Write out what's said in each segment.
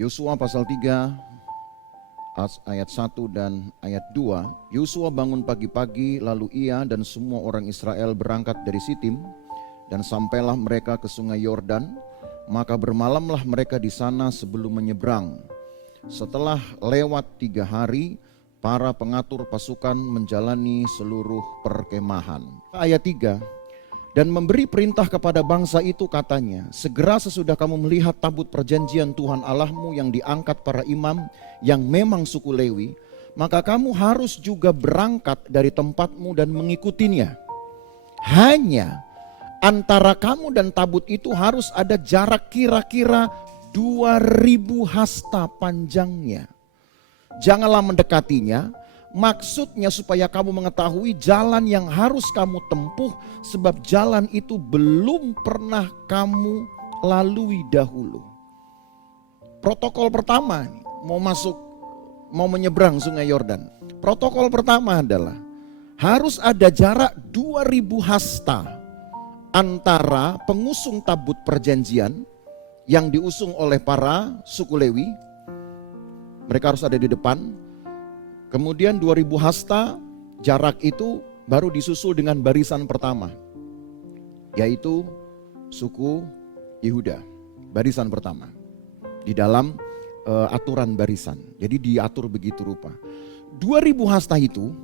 Yosua pasal 3 ayat 1 dan ayat 2. Yosua bangun pagi-pagi, lalu ia dan semua orang Israel berangkat dari Sitim, dan sampailah mereka ke sungai Yordan. Maka bermalamlah mereka di sana sebelum menyeberang. Setelah lewat 3 hari, para pengatur pasukan menjalani seluruh perkemahan. Ayat 3. Dan memberi perintah kepada bangsa itu, katanya, segera sesudah kamu melihat tabut perjanjian Tuhan Allahmu yang diangkat para imam yang memang suku Lewi, maka kamu harus juga berangkat dari tempatmu dan mengikutinya. Hanya antara kamu dan tabut itu harus ada jarak kira-kira 2000 hasta panjangnya. Janganlah mendekatinya. Maksudnya supaya kamu mengetahui jalan yang harus kamu tempuh, sebab jalan itu belum pernah kamu lalui dahulu. Protokol pertama, mau menyeberang sungai Yordan. Protokol pertama adalah harus ada jarak 2000 hasta antara pengusung tabut perjanjian yang diusung oleh para suku Lewi. Mereka harus ada di depan. Kemudian 2000 hasta jarak itu baru disusul dengan barisan pertama, yaitu suku Yehuda, barisan pertama di dalam aturan barisan. Jadi diatur begitu rupa. 2000 hasta itu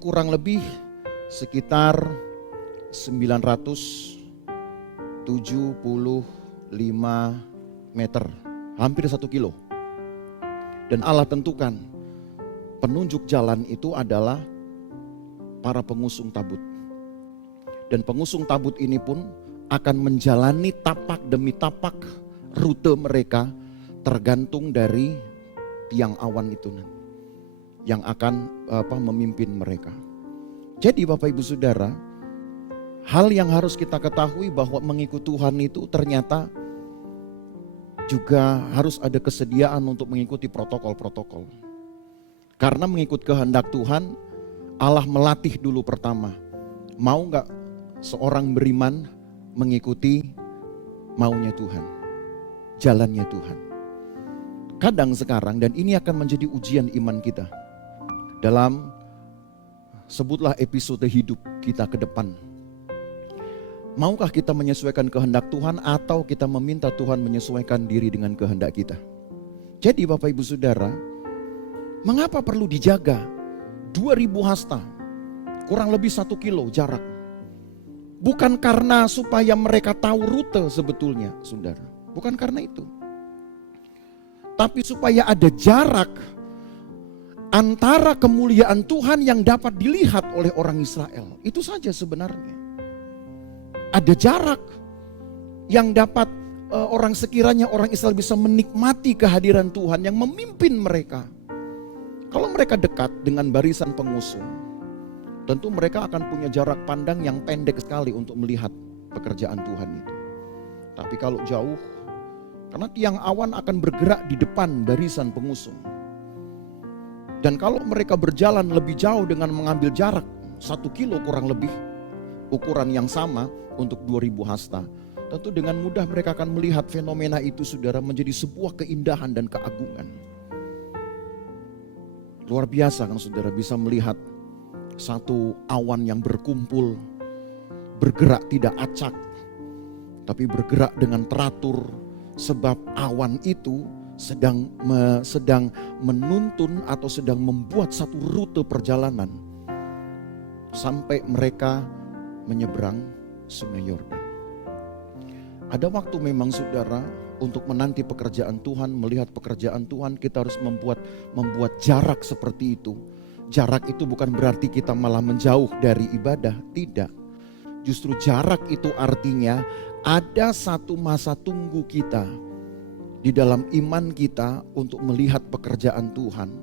kurang lebih sekitar 975 meter, hampir 1 kilo. Dan Allah tentukan penunjuk jalan itu adalah para pengusung tabut. Dan pengusung tabut ini pun akan menjalani tapak demi tapak rute mereka tergantung dari tiang awan itu yang akan memimpin mereka. Jadi Bapak Ibu Saudara, hal yang harus kita ketahui bahwa mengikut Tuhan itu ternyata juga harus ada kesediaan untuk mengikuti protokol-protokol. Karena mengikut kehendak Tuhan, Allah melatih dulu pertama. Mau gak seorang beriman mengikuti maunya Tuhan, jalannya Tuhan. Kadang sekarang, dan ini akan menjadi ujian iman kita dalam, sebutlah episode hidup kita ke depan. Maukah kita menyesuaikan kehendak Tuhan atau kita meminta Tuhan menyesuaikan diri dengan kehendak kita? Jadi Bapak Ibu Saudara, mengapa perlu dijaga 2000 hasta, kurang lebih 1 kilo jarak? Bukan karena supaya mereka tahu rute sebetulnya, saudara. Bukan karena itu. Tapi supaya ada jarak antara kemuliaan Tuhan yang dapat dilihat oleh orang Israel. Itu saja sebenarnya. Ada jarak yang dapat sekiranya orang Israel bisa menikmati kehadiran Tuhan yang memimpin mereka. Kalau mereka dekat dengan barisan pengusung, tentu mereka akan punya jarak pandang yang pendek sekali untuk melihat pekerjaan Tuhan itu. Tapi kalau jauh, karena tiang awan akan bergerak di depan barisan pengusung. Dan kalau mereka berjalan lebih jauh dengan mengambil jarak 1 kilo kurang lebih, ukuran yang sama untuk 2000 hasta, tentu dengan mudah mereka akan melihat fenomena itu, saudara, menjadi sebuah keindahan dan keagungan. Luar biasa kan saudara, bisa melihat satu awan yang berkumpul, bergerak tidak acak, tapi bergerak dengan teratur, sebab awan itu sedang menuntun atau sedang membuat satu rute perjalanan sampai mereka menyeberang sungai Yordan. Ada waktu memang saudara, untuk menanti pekerjaan Tuhan, melihat pekerjaan Tuhan, kita harus membuat jarak seperti itu. Jarak itu bukan berarti kita malah menjauh dari ibadah, tidak. Justru jarak itu artinya ada satu masa tunggu kita di dalam iman kita untuk melihat pekerjaan Tuhan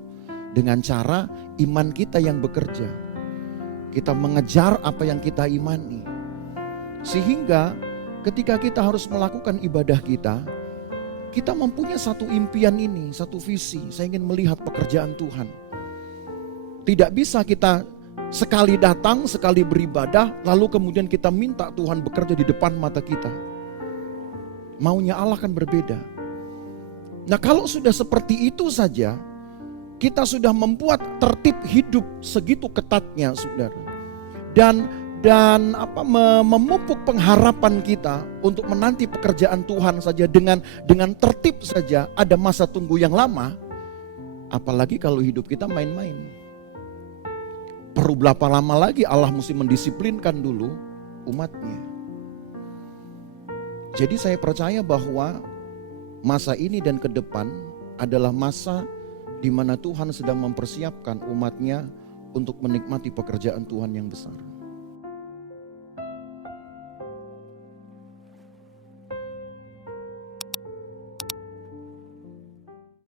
dengan cara iman kita yang bekerja. Kita mengejar apa yang kita imani. Sehingga ketika kita harus melakukan ibadah kita mempunyai satu impian ini, satu visi. Saya ingin melihat pekerjaan Tuhan. Tidak bisa kita sekali datang, sekali beribadah, lalu kemudian kita minta Tuhan bekerja di depan mata kita. Maunya Allah kan berbeda. Nah, kalau sudah seperti itu saja, kita sudah membuat tertib hidup segitu ketatnya, saudara. Dan memupuk pengharapan kita untuk menanti pekerjaan Tuhan saja dengan tertib saja, ada masa tunggu yang lama. Apalagi kalau hidup kita main-main. Perlu berapa lama lagi Allah mesti mendisiplinkan dulu umatnya. Jadi saya percaya bahwa masa ini dan ke depan adalah masa di mana Tuhan sedang mempersiapkan umatnya untuk menikmati pekerjaan Tuhan yang besar.